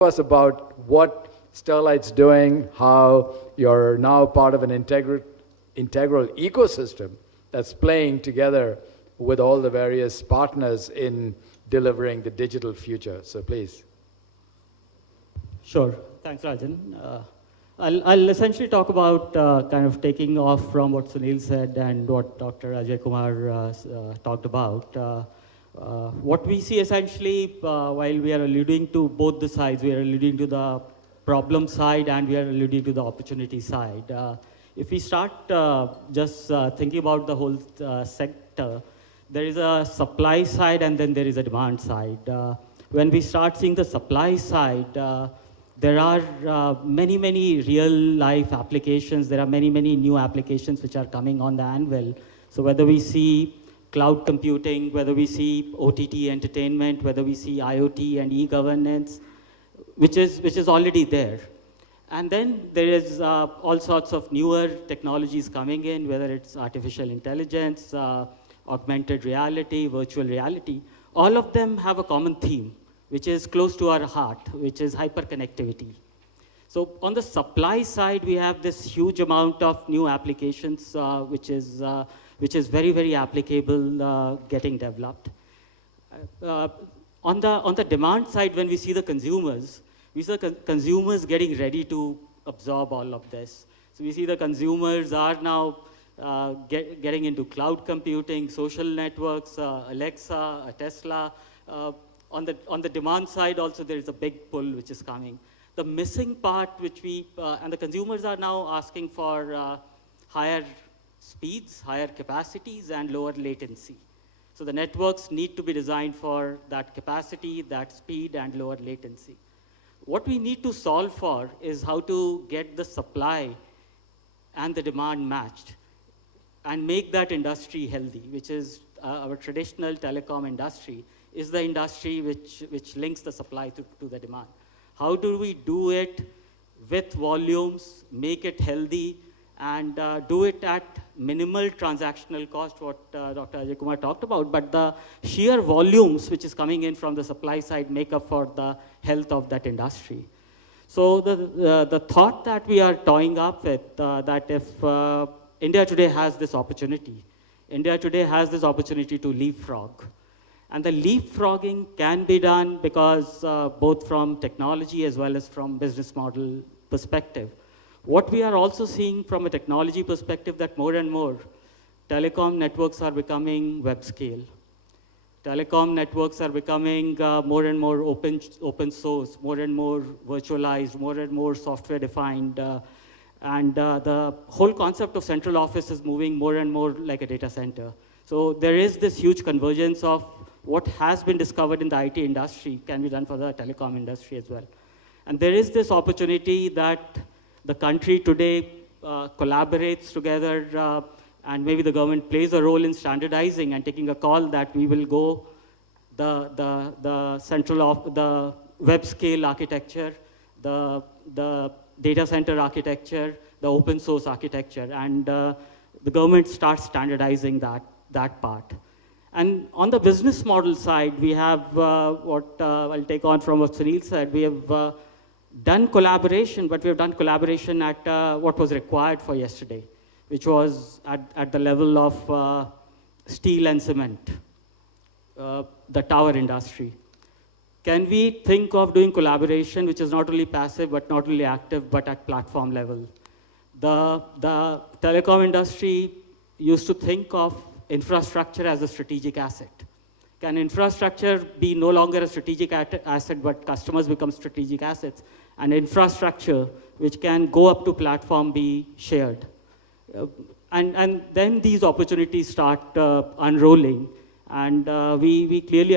us about what Sterlite's doing, how you're now part of an integral ecosystem that's playing together with all the various partners in delivering the digital future. So please. Sure. Thanks, Rajan. I'll essentially talk about kind of taking off from what Sunil said and what Dr. Ajay Kumar talked about. What we see essentially, while we are alluding to both the sides, we are alluding to the problem side and we are alluding to the opportunity side. If we start just thinking about the whole sector, there is a supply side and then there is a demand side. When we start seeing the supply side, there are many real life applications. There are many new applications which are coming on the anvil. So whether we see cloud computing, whether we see OTT entertainment, whether we see IoT and e-governance, which is already there. And then there is all sorts of newer technologies coming in, whether it's artificial intelligence, augmented reality, virtual reality. All of them have a common theme, which is close to our heart, which is hyperconnectivity. So on the supply side, we have this huge amount of new applications, which is very applicable, getting developed. On the demand side, when we see the consumers, we see the consumers getting ready to absorb all of this. So we see the consumers are now getting into cloud computing, social networks, Alexa, Tesla. On the demand side also, there is a big pull which is coming. The missing part which and the consumers are now asking for higher speeds, higher capacities, and lower latency. So the networks need to be designed for that capacity, that speed, and lower latency. What we need to solve for is how to get the supply and the demand matched and make that industry healthy, which is our traditional telecom industry, is the industry which links the supply to the demand. How do we do it with volumes, make it healthy, and do it at minimal transactional cost, what Dr. Ajay Kumar talked about, but the sheer volumes which is coming in from the supply side make up for the health of that industry. So the thought that we are toying up with, that if India today has this opportunity, India today has this opportunity to leapfrog. And the leapfrogging can be done because both from technology as well as from business model perspective. What we are also seeing from a technology perspective that more and more telecom networks are becoming web scale. Telecom networks are becoming more and more open source, more and more virtualized, more and more software defined. And the whole concept of central office is moving more and more like a data center. So there is this huge convergence of what has been discovered in the IT industry can be done for the telecom industry as well. And there is this opportunity that the country today collaborates together, and maybe the government plays a role in standardizing and taking a call that we will go the central of the web scale architecture, the data center architecture, the open source architecture, and the government starts standardizing that part. And on the business model side, we have what I'll take on from what Sunil said. We have done collaboration, but we have done collaboration at what was required for yesterday, which was at the level of steel and cement, the tower industry. Can we think of doing collaboration, which is not only passive, but not only active, but at platform level? The telecom industry used to think of infrastructure as a strategic asset. Can infrastructure be no longer a strategic asset, but customers become strategic assets? And infrastructure, which can go up to platform, be shared. And then these opportunities start unrolling. And we clearly